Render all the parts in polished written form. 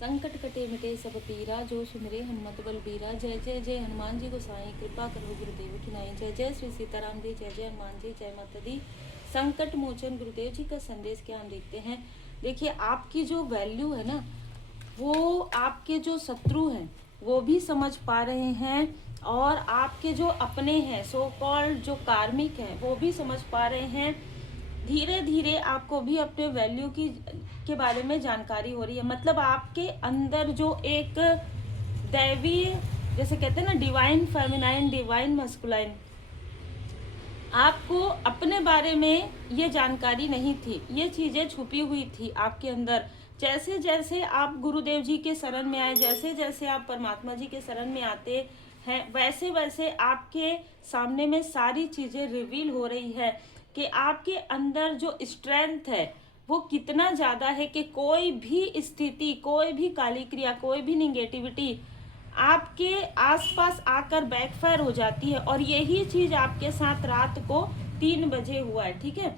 संकट कटे मिटे सब पीरा, जो सुमिरे हनुमत बल बीरा। जय जय जय हनुमान जी गोसाई, कृपा करो गुरुदेव की नाई। जय जय श्री सीताराम जी, जय जय हनुमान जी, जय माता दी। संकट मोचन गुरुदेव जी का संदेश क्या हम देखते हैं। देखिए, आपकी जो वैल्यू है ना, वो आपके जो शत्रु हैं वो भी समझ पा रहे हैं, और आपके जो अपने हैं सो कॉल्ड जो कार्मिक हैं वो भी समझ पा रहे हैं। धीरे धीरे आपको भी अपने वैल्यू की के बारे में जानकारी हो रही है। मतलब आपके अंदर जो एक दैवी, जैसे कहते हैं ना, डिवाइन फेमिनाइन, डिवाइन मस्कुलाइन, आपको अपने बारे में ये जानकारी नहीं थी, ये चीजें छुपी हुई थी आपके अंदर। जैसे जैसे आप गुरुदेव जी के शरण में आए, जैसे जैसे आप परमात्मा जी के शरण में आते हैं, वैसे वैसे आपके सामने में सारी चीजें रिवील हो रही है कि आपके अंदर जो स्ट्रेंथ है वो कितना ज्यादा है कि कोई भी स्थिति, कोई भी काली क्रिया, कोई भी निगेटिविटी आपके आसपास आकर बैकफायर हो जाती है। और यही चीज आपके साथ रात को 3 बजे हुआ है। ठीक है,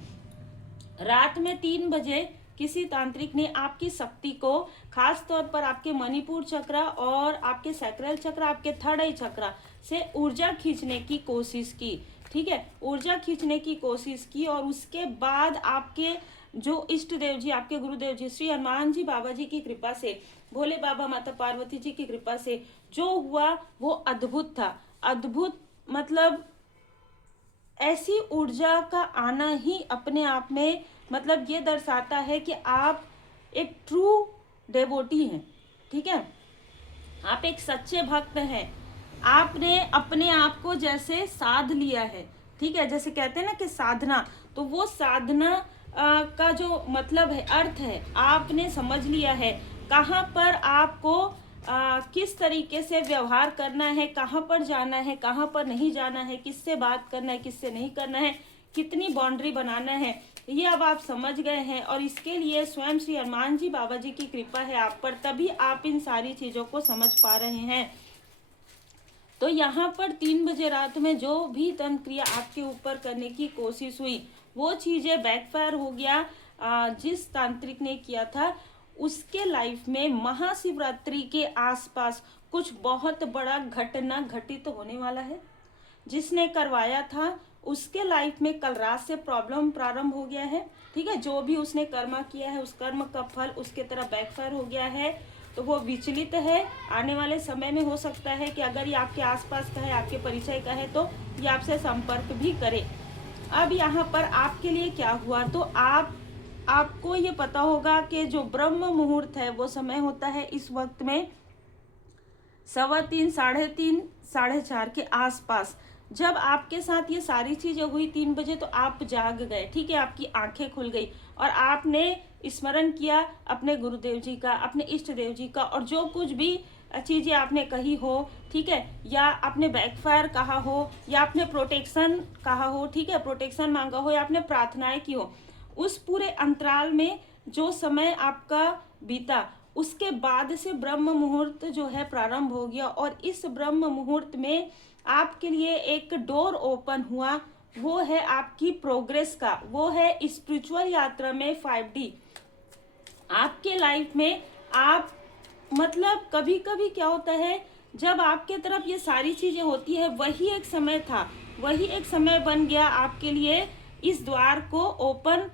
रात में 3 बजे किसी तांत्रिक ने आपकी शक्ति को, खास तौर पर आपके मणिपुर चक्र और आपके सैक्रल चक्र, आपके थर्ड आई चक्र से ऊर्जा खींचने की कोशिश की। ठीक है, ऊर्जा खींचने की कोशिश की, और उसके बाद आपके जो इष्ट देव जी, आपके गुरुदेव जी श्री हनुमान जी बाबा जी की कृपा से, भोले बाबा माता पार्वती जी की कृपा से जो हुआ वो अद्भुत था। अद्भुत मतलब ऐसी ऊर्जा का आना ही अपने आप में मतलब ये दर्शाता है कि आप एक ट्रू डेवोटी हैं। ठीक है, आप एक सच्चे भक्त हैं। आपने अपने आप को जैसे साध लिया है। ठीक है, जैसे कहते हैं ना कि साधना, तो वो साधना का जो मतलब है, अर्थ है, आपने समझ लिया है। कहाँ पर आपको किस तरीके से व्यवहार करना है, कहाँ पर जाना है, कहाँ पर नहीं जाना है, किससे बात करना है, किससे नहीं करना है, कितनी बाउंड्री बनाना है, ये अब आप समझ गए हैं। और इसके लिए स्वयं श्री हनुमान जी बाबा जी की कृपा है आप पर, तभी आप इन सारी चीजों को समझ पा रहे हैं। तो यहाँ पर 3 बजे रात में जो भी तंत्र क्रिया आपके ऊपर करने की कोशिश हुई, वो चीजें बैकफायर हो गया। जिस तांत्रिक ने किया था उसके लाइफ में महाशिवरात्रि के आसपास कुछ बहुत बड़ा घटना घटित होने वाला है। जिसने करवाया था उसके लाइफ में कल रात से प्रॉब्लम प्रारंभ हो गया है। ठीक है, जो भी उसने कर्मा किया है उस कर्म का फल उसके तरफ बैकफायर हो गया है, तो वो विचलित है। आने वाले समय में हो सकता है कि अगर ये आपके आसपास का है, आपके परिचय का है, तो ये आपसे संपर्क भी करे। अब यहाँ पर आपके लिए क्या हुआ, तो आपको ये पता होगा कि जो ब्रह्म मुहूर्त है वो समय होता है इस वक्त में 3:15, 3:30, 4:30 के आसपास। जब आपके साथ ये सारी चीजें हुई 3 बजे, तो आप जाग गए। ठीक है, आपकी आंखें खुल गई और आपने स्मरण किया अपने गुरुदेव जी का, अपने इष्ट देव जी का, और जो कुछ भी चीजें आपने कही हो, ठीक है, या आपने बैकफायर कहा हो, या आपने प्रोटेक्शन कहा हो, ठीक है, प्रोटेक्शन मांगा हो, या आपने प्रार्थनाएं की हो, उस पूरे अंतराल में जो समय आपका बीता, उसके बाद से ब्रह्म मुहूर्त जो है प्रारंभ हो गया। और इस ब्रह्म मुहूर्त में आपके लिए एक डोर ओपन हुआ, वो है आपकी प्रोग्रेस का, वो है स्पिरिचुअल यात्रा में 5D। आपके लाइफ में आप मतलब कभी कभी क्या होता है, जब आपके तरफ ये सारी चीजें होती है, वही एक समय था, वही एक समय बन गया आपके लिए इस द्वार को ओपन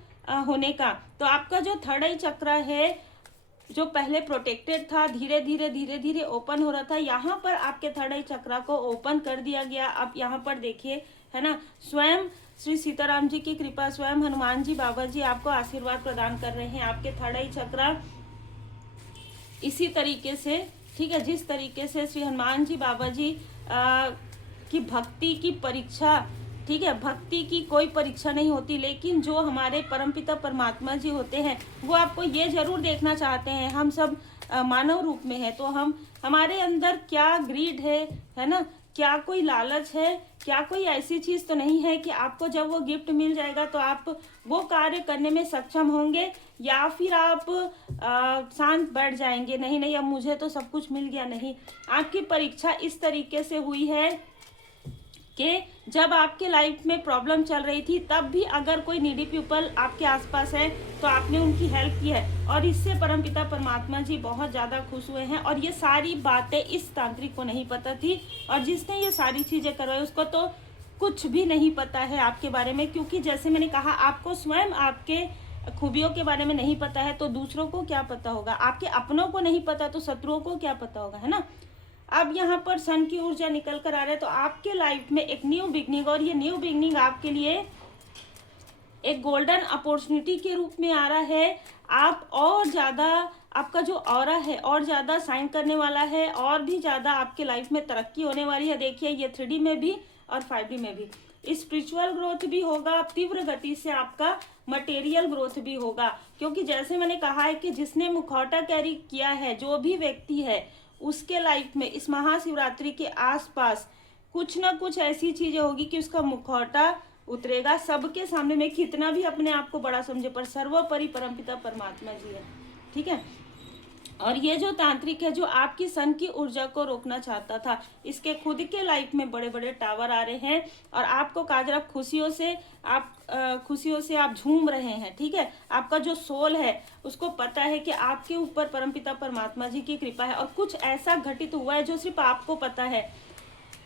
होने का। तो आपका जो थर्ड आई चक्र है, जो पहले प्रोटेक्टेड था, धीरे धीरे धीरे धीरे ओपन हो रहा था, यहाँ पर आपके थर्ड आई चक्र को ओपन कर दिया गया। आप यहाँ पर देखिए, है ना, स्वयं श्री सीताराम जी की कृपा, स्वयं हनुमान जी बाबा जी आपको आशीर्वाद प्रदान कर रहे हैं। आपके थर्ड आई चक्र इसी तरीके से, ठीक है, जिस तरीके से श्री हनुमान जी बाबा जी की भक्ति की परीक्षा, ठीक है, भक्ति की कोई परीक्षा नहीं होती, लेकिन जो हमारे परमपिता परमात्मा जी होते हैं वो आपको ये जरूर देखना चाहते हैं, हम सब मानव रूप में है, तो हमारे अंदर क्या ग्रीड है ना, क्या कोई लालच है, क्या कोई ऐसी चीज तो नहीं है कि आपको जब वो गिफ्ट मिल जाएगा तो आप वो कार्य करने में सक्षम होंगे, या फिर आप शांत बैठ जाएंगे, नहीं नहीं अब मुझे तो सब कुछ मिल गया। नहीं, आपकी परीक्षा इस तरीके से हुई है कि जब आपके लाइफ में प्रॉब्लम चल रही थी तब भी अगर कोई नीडी पीपल आपके आसपास है तो आपने उनकी हेल्प की है, और इससे परमपिता परमात्मा जी बहुत ज़्यादा खुश हुए हैं। और ये सारी बातें इस तांत्रिक को नहीं पता थी, और जिसने ये सारी चीज़ें करवाई उसको तो कुछ भी नहीं पता है आपके बारे में, क्योंकि जैसे मैंने कहा आपको स्वयं आपके खूबियों के बारे में नहीं पता है तो दूसरों को क्या पता होगा, आपके अपनों को नहीं पता तो शत्रुओं को क्या पता होगा, है ना। अब यहाँ पर सन की ऊर्जा निकल कर आ रहा है, तो आपके लाइफ में एक न्यू बिगनिंग, और ये न्यू बिगनिंग आपके लिए एक गोल्डन अपॉर्चुनिटी के रूप में आ रहा है। आप और ज़्यादा, आपका जो ऑरा है और ज़्यादा साइन करने वाला है, और भी ज़्यादा आपके लाइफ में तरक्की होने वाली है। देखिए ये 3D में भी और 5D में भी स्पिरिचुअल ग्रोथ भी होगा, तीव्र गति से आपका मटेरियल ग्रोथ भी होगा, क्योंकि जैसे मैंने कहा है कि जिसने मुखौटा कैरी किया है, जो भी व्यक्ति है, उसके लाइफ में इस महाशिवरात्रि के आसपास कुछ ना कुछ ऐसी चीजें होगी कि उसका मुखौटा उतरेगा। सबके सामने में कितना भी अपने आप को बड़ा समझे, पर सर्वोपरि परमपिता परमात्मा जी है, ठीक है। और ये जो तांत्रिक है जो आपकी सन की ऊर्जा को रोकना चाहता था, इसके खुद के लाइफ में बड़े बड़े टावर आ रहे हैं, और आपको काजरा खुशियों से आप झूम रहे हैं, ठीक है। आपका जो सोल है उसको पता है कि आपके ऊपर परमपिता परमात्मा जी की कृपा है, और कुछ ऐसा घटित हुआ है जो सिर्फ आपको पता है।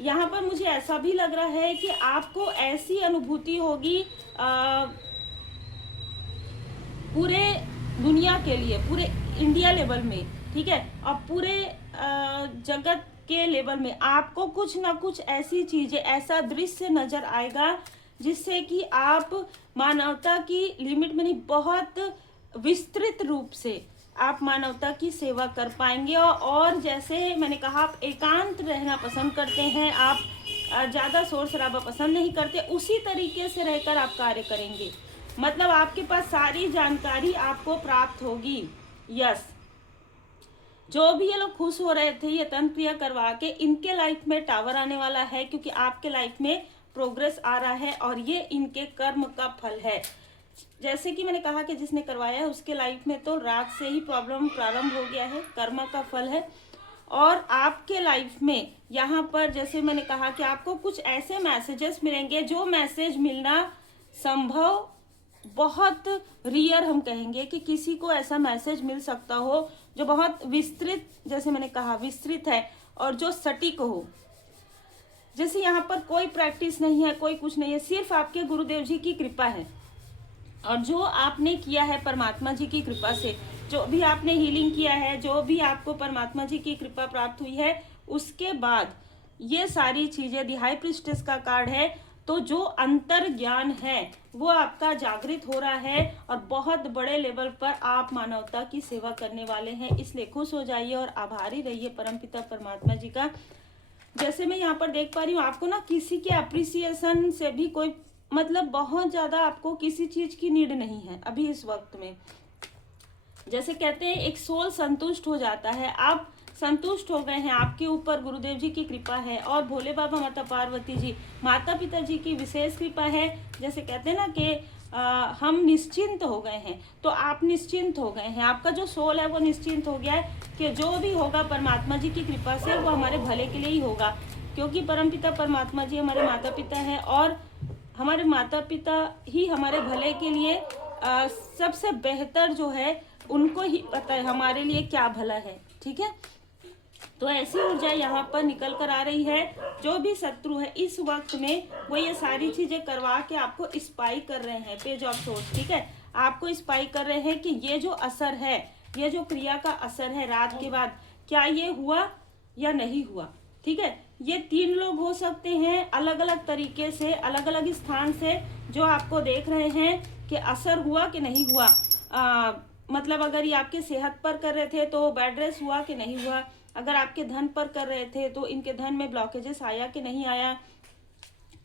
यहाँ पर मुझे ऐसा भी लग रहा है कि आपको ऐसी अनुभूति होगी पूरे दुनिया के लिए, पूरे इंडिया लेवल में, ठीक है, और पूरे जगत के लेवल में आपको कुछ ना कुछ ऐसी चीजें, ऐसा दृश्य नजर आएगा जिससे कि आप मानवता की लिमिट में नहीं, बहुत विस्तृत रूप से आप मानवता की सेवा कर पाएंगे। और जैसे मैंने कहा आप एकांत रहना पसंद करते हैं, आप ज़्यादा शोर शराबा पसंद नहीं करते, उसी तरीके से रहकर आप कार्य करेंगे। मतलब आपके पास सारी जानकारी आपको प्राप्त होगी। यस, जो भी ये लोग खुश हो रहे थे ये तंत्र क्रिया करवा के, इनके लाइफ में टावर आने वाला है, क्योंकि आपके लाइफ में प्रोग्रेस आ रहा है, और ये इनके कर्म का फल है। जैसे कि मैंने कहा कि जिसने करवाया है उसके लाइफ में तो रात से ही प्रॉब्लम प्रारंभ हो गया है, कर्म का फल है। और आपके लाइफ में यहाँ पर जैसे मैंने कहा कि आपको कुछ ऐसे मैसेजेस मिलेंगे, जो मैसेज मिलना संभव बहुत रियर, हम कहेंगे कि किसी को ऐसा मैसेज मिल सकता हो जो बहुत विस्तृत, जैसे मैंने कहा विस्तृत है, और जो सटीक हो। जैसे यहाँ पर कोई प्रैक्टिस नहीं है, कोई कुछ नहीं है, सिर्फ आपके गुरुदेव जी की कृपा है, और जो आपने किया है परमात्मा जी की कृपा से, जो भी आपने हीलिंग किया है, जो भी आपको परमात्मा जी की कृपा प्राप्त हुई है, उसके बाद ये सारी चीजें, दी हाई प्रीस्टेस का कार्ड है, तो जो अंतर ज्ञान है वो आपका जागृत हो रहा है, और बहुत बड़े लेवल पर आप मानवता की सेवा करने वाले हैं। इसलिए खुश हो जाइए और आभारी रहिए परमपिता परमात्मा जी का। जैसे मैं यहाँ पर देख पा रही हूँ, आपको ना किसी के अप्रिसिएशन से भी कोई मतलब बहुत ज्यादा आपको किसी चीज की नीड नहीं है अभी इस वक्त में। जैसे कहते हैं एक सोल संतुष्ट हो जाता है, आप संतुष्ट हो गए हैं, आपके ऊपर गुरुदेव जी की कृपा है, और भोले बाबा माता पार्वती जी, माता पिता जी की विशेष कृपा है। जैसे कहते हैं ना कि हम निश्चिंत हो गए हैं, तो आप निश्चिंत हो गए हैं, आपका जो सोल है वो निश्चिंत हो गया है कि जो भी होगा परमात्मा जी की कृपा से वो हमारे भले के लिए ही होगा, क्योंकि परमपिता परमात्मा जी हमारे माता पिता हैं, और हमारे माता पिता ही हमारे भले के लिए सबसे बेहतर जो है उनको ही पता है हमारे लिए क्या भला है, ठीक है। तो ऐसी ऊर्जा यहाँ पर निकल कर आ रही है। जो भी शत्रु है इस वक्त में वो ये सारी चीजें करवा के आपको स्पाई कर रहे हैं, पेज ऑफ सोर्स, ठीक है, आपको स्पाई कर रहे हैं कि ये जो असर है, ये जो क्रिया का असर है रात के बाद, क्या ये हुआ या नहीं हुआ, ठीक है। ये 3 लोग हो सकते हैं अलग अलग तरीके से, अलग अलग स्थान से, जो आपको देख रहे हैं कि असर हुआ कि नहीं हुआ। मतलब अगर ये आपके सेहत पर कर रहे थे तो बेड रेस्ट हुआ कि नहीं हुआ, अगर आपके धन पर कर रहे थे तो इनके धन में ब्लॉकेजेस आया कि नहीं आया,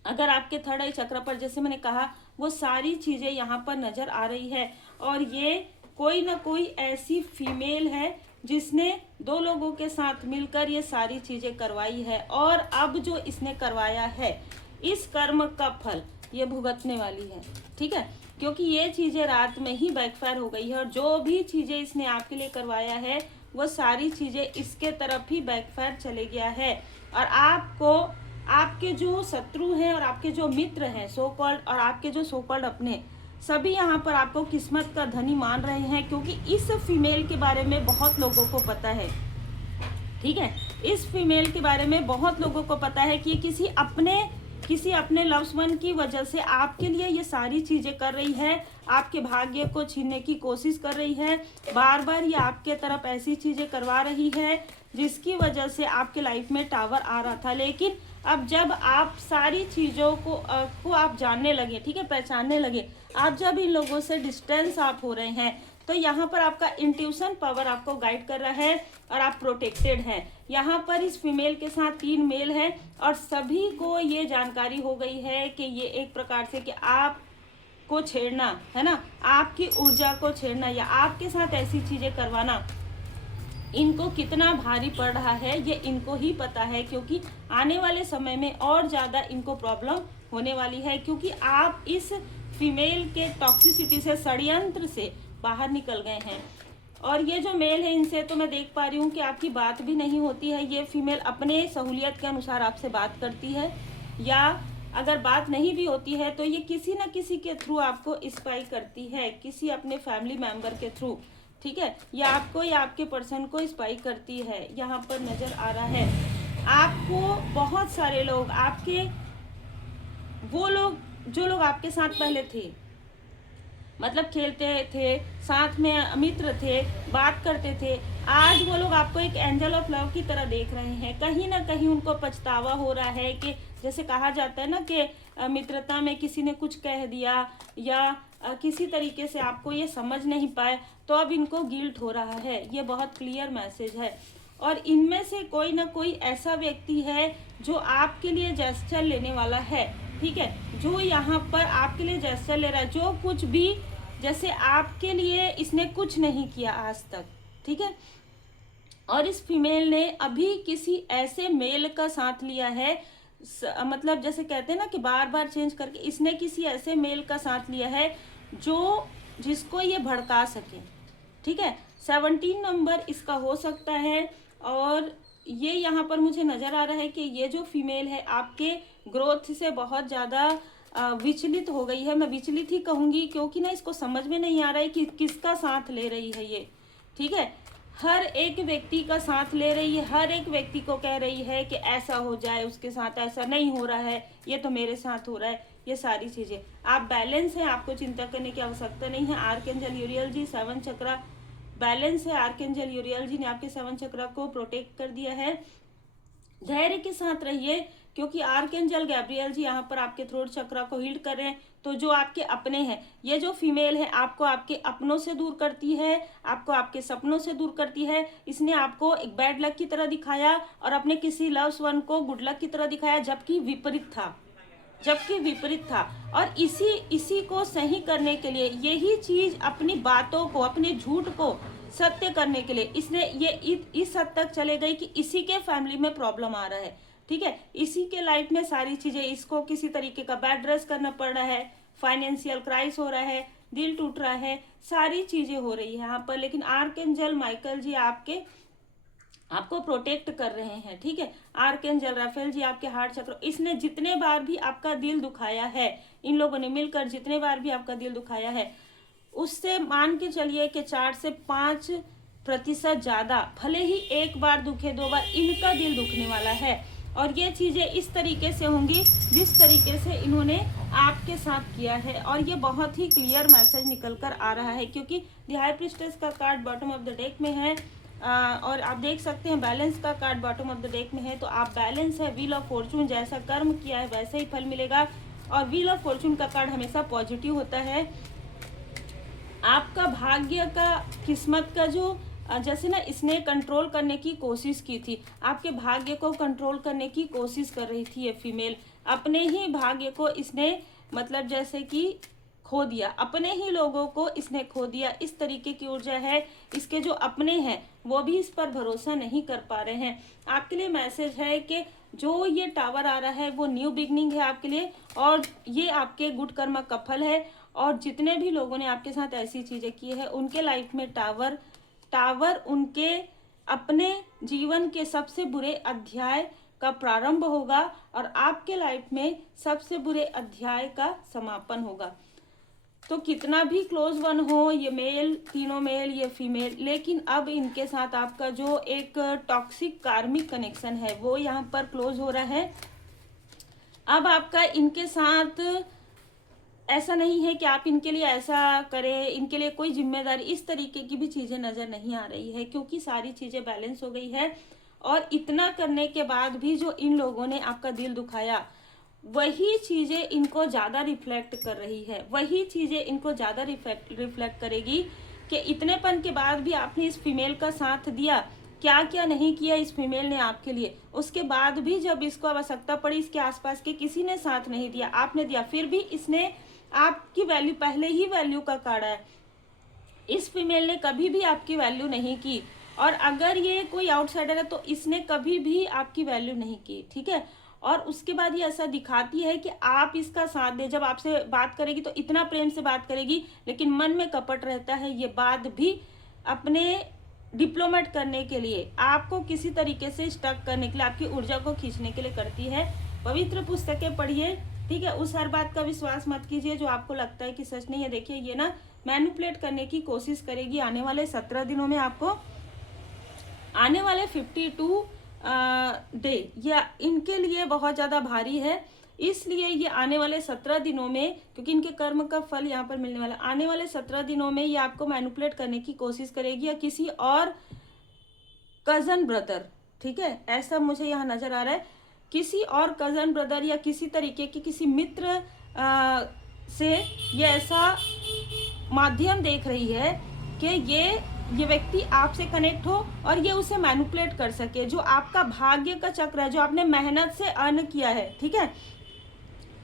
अगर आपके थर्ड आई चक्र पर, जैसे मैंने कहा, वो सारी चीजें यहाँ पर नजर आ रही है। और ये कोई ना कोई ऐसी फीमेल है जिसने 2 लोगों के साथ मिलकर ये सारी चीजें करवाई है, और अब जो इसने करवाया है इस कर्म का फल ये भुगतने वाली है, ठीक है, क्योंकि ये चीजें रात में ही बैकफायर हो गई है, और जो भी चीजें इसने आपके लिए करवाया है वो सारी चीजें इसके तरफ ही बैकफायर चले गया है। और आपको आपके जो शत्रु हैं और आपके जो मित्र हैं सो कॉल्ड, और आपके जो सो कॉल्ड अपने, सभी यहाँ पर आपको किस्मत का धनी मान रहे हैं, क्योंकि इस फीमेल के बारे में बहुत लोगों को पता है। ठीक है, इस फीमेल के बारे में बहुत लोगों को पता है कि किसी अपने लव्स वन की वजह से आपके लिए ये सारी चीजें कर रही है, आपके भाग्य को छीनने की कोशिश कर रही है, बार बार ये आपके तरफ ऐसी चीजें करवा रही है जिसकी वजह से आपके लाइफ में टावर आ रहा था। लेकिन अब जब आप सारी चीजों को आप जानने लगे, ठीक है, पहचानने लगे, आप जब इन लोगों से डिस्टेंस आप हो रहे हैं, तो यहाँ पर आपका इंट्यूशन पावर आपको गाइड कर रहा है और आप प्रोटेक्टेड हैं। यहाँ पर इस फीमेल के साथ 3 मेल हैं और सभी को ये जानकारी हो गई है कि ये एक प्रकार से कि आपको छेड़ना है ना, आपकी ऊर्जा को छेड़ना या आपके साथ ऐसी चीजें करवाना इनको कितना भारी पड़ रहा है, ये इनको ही पता है। क्योंकि आने वाले समय में और ज़्यादा इनको प्रॉब्लम होने वाली है, क्योंकि आप इस फीमेल के टॉक्सिसिटी से, षड्यंत्र से बाहर निकल गए हैं। और ये जो मेल है, इनसे तो मैं देख पा रही हूँ कि आपकी बात भी नहीं होती है। ये फीमेल अपने सहूलियत के अनुसार आपसे बात करती है, या अगर बात नहीं भी होती है तो ये किसी न किसी के थ्रू आपको स्पाई करती है, किसी अपने फैमिली मेंबर के थ्रू, ठीक है, या आपको या आपके पर्सन को स्पाई करती है। यहाँ पर नजर आ रहा है आपको बहुत सारे लोग, आपके वो लोग जो लोग आपके साथ पहले थे, मतलब खेलते थे साथ में, मित्र थे, बात करते थे, आज वो लोग आपको एक एंजल ऑफ लव की तरह देख रहे हैं। कहीं ना कहीं उनको पछतावा हो रहा है कि जैसे कहा जाता है ना कि मित्रता में किसी ने कुछ कह दिया या किसी तरीके से आपको ये समझ नहीं पाए, तो अब इनको गिल्ट हो रहा है। ये बहुत क्लियर मैसेज है। और इनमें से कोई ना कोई ऐसा व्यक्ति है जो आपके लिए जेस्चर लेने वाला है, ठीक है, जो यहाँ पर आपके लिए जेस्चर ले रहा है, जो कुछ भी, जैसे आपके लिए इसने कुछ नहीं किया आज तक, ठीक है, और इस फीमेल ने अभी किसी ऐसे मेल का साथ लिया है, मतलब जैसे कहते हैं ना कि बार बार चेंज करके, इसने किसी ऐसे मेल का साथ लिया है जिसको ये भड़का सके, ठीक है। 17 नंबर इसका हो सकता है। और ये यहाँ पर मुझे नजर आ रहा है कि ये जो फीमेल है आपके ग्रोथ से बहुत ज़्यादा विचलित हो गई है। मैं विचलित ही कहूँगी, क्योंकि ना इसको समझ में नहीं आ रहा है कि किसका साथ ले रही है ये, ठीक है। हर एक व्यक्ति का साथ ले रही है, हर एक व्यक्ति को कह रही है कि ऐसा हो जाए, उसके साथ ऐसा नहीं हो रहा है, ये तो मेरे साथ हो रहा है। ये सारी चीज़ें, आप बैलेंस हैं, आपको चिंता करने की आवश्यकता नहीं है। आर्कएंजल यूरियल जी 7 चक्रा बैलेंस है। आर्कएंजल यूरियल जी ने आपके 7 चक्रा को प्रोटेक्ट कर दिया है। धैर्य के साथ रहिए, क्योंकि आर्कएंजल गैब्रियल जी यहाँ पर आपके थ्रोट चक्रा को हील कर रहे हैं। तो जो आपके अपने हैं, ये जो फीमेल है आपको आपके अपनों से दूर करती है, आपको आपके सपनों से दूर करती है। इसने आपको एक बैड लक की तरह दिखाया और अपने किसी लव्स वन को गुड लक की तरह दिखाया, जबकि विपरीत था। और इसी को सही करने के लिए, यही चीज अपनी बातों को, अपने झूठ को सत्य करने के लिए इसने ये इस हद तक चले गई कि इसी के फैमिली में प्रॉब्लम आ रहा है, ठीक है। इसी के लाइफ में सारी चीजें, इसको किसी तरीके का बेड रेस्ट करना पड़ रहा है, फाइनेंशियल क्राइस हो रहा है, दिल टूट रहा है, सारी चीजें हो रही है यहाँ पर। लेकिन आर्कएंजल माइकल जी आपको प्रोटेक्ट कर रहे हैं, ठीक है। आर्कएंजल राफेल जी आपके हार्ट चक्र, इसने जितने बार भी आपका दिल दुखाया है, इन लोगों ने मिलकर जितने बार भी आपका दिल दुखाया है, उससे मान के चलिए कि 4 से 5% ज्यादा, भले ही एक बार दुखे, 2 बार, इनका दिल दुखने वाला है। और ये चीजें इस तरीके से होंगी जिस तरीके से इन्होंने आपके साथ किया है। और ये बहुत ही क्लियर मैसेज निकल कर आ रहा है, क्योंकि द हाई प्रीस्टेस का card bottom of the deck में है, और आप देख सकते हैं बैलेंस का card bottom of the deck में है। तो आप बैलेंस है, व्हील ऑफ फॉर्चून, जैसा कर्म किया है वैसे ही फल मिलेगा। और व्हील ऑफ फॉर्चून का कार्ड हमेशा पॉजिटिव होता है। आपका भाग्य का, किस्मत का जो, जैसे ना इसने कंट्रोल करने की कोशिश की थी, आपके भाग्य को कंट्रोल करने की कोशिश कर रही थी ये फीमेल। अपने ही भाग्य को इसने, मतलब जैसे कि खो दिया, अपने ही लोगों को इसने खो दिया। इस तरीके की ऊर्जा है। इसके जो अपने हैं वो भी इस पर भरोसा नहीं कर पा रहे हैं। आपके लिए मैसेज है कि जो ये टावर आ रहा है वो न्यू बिगनिंग है आपके लिए, और ये आपके गुड कर्म का फल है। और जितने भी लोगों ने आपके साथ ऐसी चीजें की है, उनके लाइफ में टावर उनके अपने जीवन के सबसे बुरे अध्याय का प्रारंभ होगा और आपके लाइफ में सबसे बुरे अध्याय का समापन होगा। तो कितना भी क्लोज वन हो, ये मेल, तीनों मेल, ये फीमेल, लेकिन अब इनके साथ आपका जो एक टॉक्सिक कार्मिक कनेक्शन है वो यहाँ पर क्लोज हो रहा है। अब आपका इनके साथ ऐसा नहीं है कि आप इनके लिए ऐसा करें, इनके लिए कोई जिम्मेदारी, इस तरीके की भी चीज़ें नज़र नहीं आ रही है, क्योंकि सारी चीज़ें बैलेंस हो गई है। और इतना करने के बाद भी जो इन लोगों ने आपका दिल दुखाया, वही चीज़ें इनको ज़्यादा रिफ्लेक्ट कर रही है, वही चीज़ें इनको ज़्यादा रिफ्लेक्ट करेगी कि इतनेपन के बाद भी आपने इस फीमेल का साथ दिया, क्या क्या नहीं किया इस फीमेल ने आपके लिए। उसके बाद भी जब इसको आवश्यकता पड़ी, इसके आसपास के किसी ने साथ नहीं दिया, आपने दिया, फिर भी इसने आपकी वैल्यू, पहले ही वैल्यू का काढ़ा है। इस फीमेल ने कभी भी आपकी वैल्यू नहीं की, और अगर ये कोई आउटसाइडर है तो इसने कभी भी आपकी वैल्यू नहीं की, ठीक है। और उसके बाद ये ऐसा दिखाती है कि आप इसका साथ दे, जब आपसे बात करेगी तो इतना प्रेम से बात करेगी, लेकिन मन में कपट रहता है। ये बात भी अपने डिप्लोमेट करने के लिए, आपको किसी तरीके से स्टक करने के लिए, आपकी ऊर्जा को खींचने के लिए करती है। पवित्र पुस्तकें पढ़िए, ठीक है। उस हर बात का विश्वास मत कीजिए जो आपको लगता है कि सच नहीं है। देखिए, ये ना मैनिपुलेट करने की कोशिश करेगी। आने वाले 17 दिनों में आपको, आने वाले 52 डे या इनके लिए बहुत ज़्यादा भारी है, इसलिए ये आने वाले 17 दिनों में, क्योंकि इनके कर्म का फल यहाँ पर मिलने वाला, आने वाले 17 दिनों में ये आपको मैनिपुलेट करने की कोशिश करेगी, या किसी और कजन ब्रदर, ठीक है, ऐसा मुझे यहाँ नजर आ रहा है, किसी और कजन ब्रदर या किसी तरीके की किसी मित्र से ये ऐसा माध्यम देख रही है कि ये व्यक्ति आपसे कनेक्ट हो और ये उसे मैनिपुलेट कर सके, जो आपका भाग्य का चक्र है, जो आपने मेहनत से अर्न किया है, ठीक है।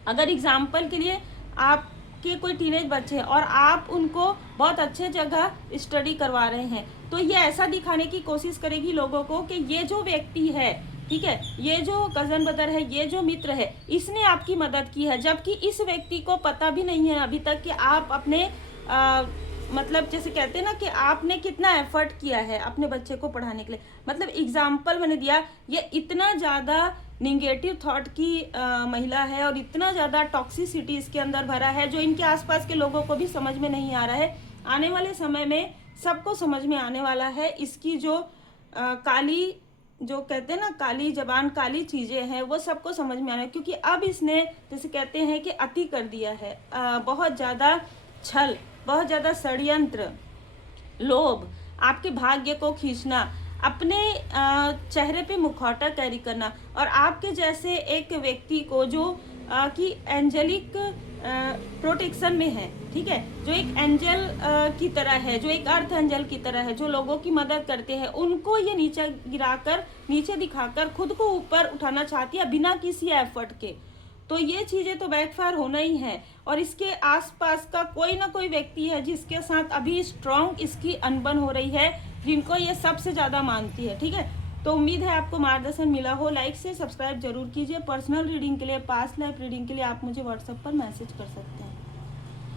अगर एग्जाम्पल के लिए आपके कोई टीनेज बच्चे हैं और आप उनको बहुत अच्छे जगह स्टडी करवा रहे हैं, तो ये ऐसा दिखाने की कोशिश करेगी लोगों को कि ये जो व्यक्ति है, ठीक है, ये जो कजन ब्रदर है, ये जो मित्र है, इसने आपकी मदद की है, जबकि इस व्यक्ति को पता भी नहीं है अभी तक कि आप अपने मतलब जैसे कहते हैं ना कि आपने कितना एफर्ट किया है अपने बच्चे को पढ़ाने के लिए। मतलब एग्जाम्पल मैंने दिया, ये इतना ज़्यादा निगेटिव थॉट की महिला है और इतना ज़्यादा टॉक्सिसिटी इसके अंदर भरा है, जो इनके आसपास के लोगों को भी समझ में नहीं आ रहा है। आने वाले समय में सबको समझ में आने वाला है इसकी जो काली, जो कहते हैं ना काली जबान, काली चीज़ें हैं, वो सबको समझ में आ रहा है, क्योंकि अब इसने जैसे कहते हैं कि अति कर दिया है। बहुत ज़्यादा छल, बहुत ज़्यादा षड्यंत्र, लोभ, आपके भाग्य को खींचना, अपने चेहरे पे मुखौटा कैरी करना, और आपके जैसे एक व्यक्ति को जो कि एंजेलिक प्रोटेक्शन में है, ठीक है, जो एक एंजल की तरह है, जो एक अर्थ एंजल की तरह है, जो लोगों की मदद करते हैं, उनको ये नीचे गिराकर, नीचे दिखाकर खुद को ऊपर उठाना चाहती है बिना किसी एफर्ट के। तो ये चीज़ें तो बैकफायर होना ही है। और इसके आसपास का कोई ना कोई व्यक्ति है जिसके साथ अभी स्ट्रॉन्ग इसकी अनबन हो रही है, जिनको ये सबसे ज़्यादा मानती है, ठीक है। तो उम्मीद है आपको मार्गदर्शन मिला हो। लाइक से सब्सक्राइब जरूर कीजिए। पर्सनल रीडिंग के लिए, पास्ट लाइफ रीडिंग के लिए आप मुझे व्हाट्सएप पर मैसेज कर सकते हैं।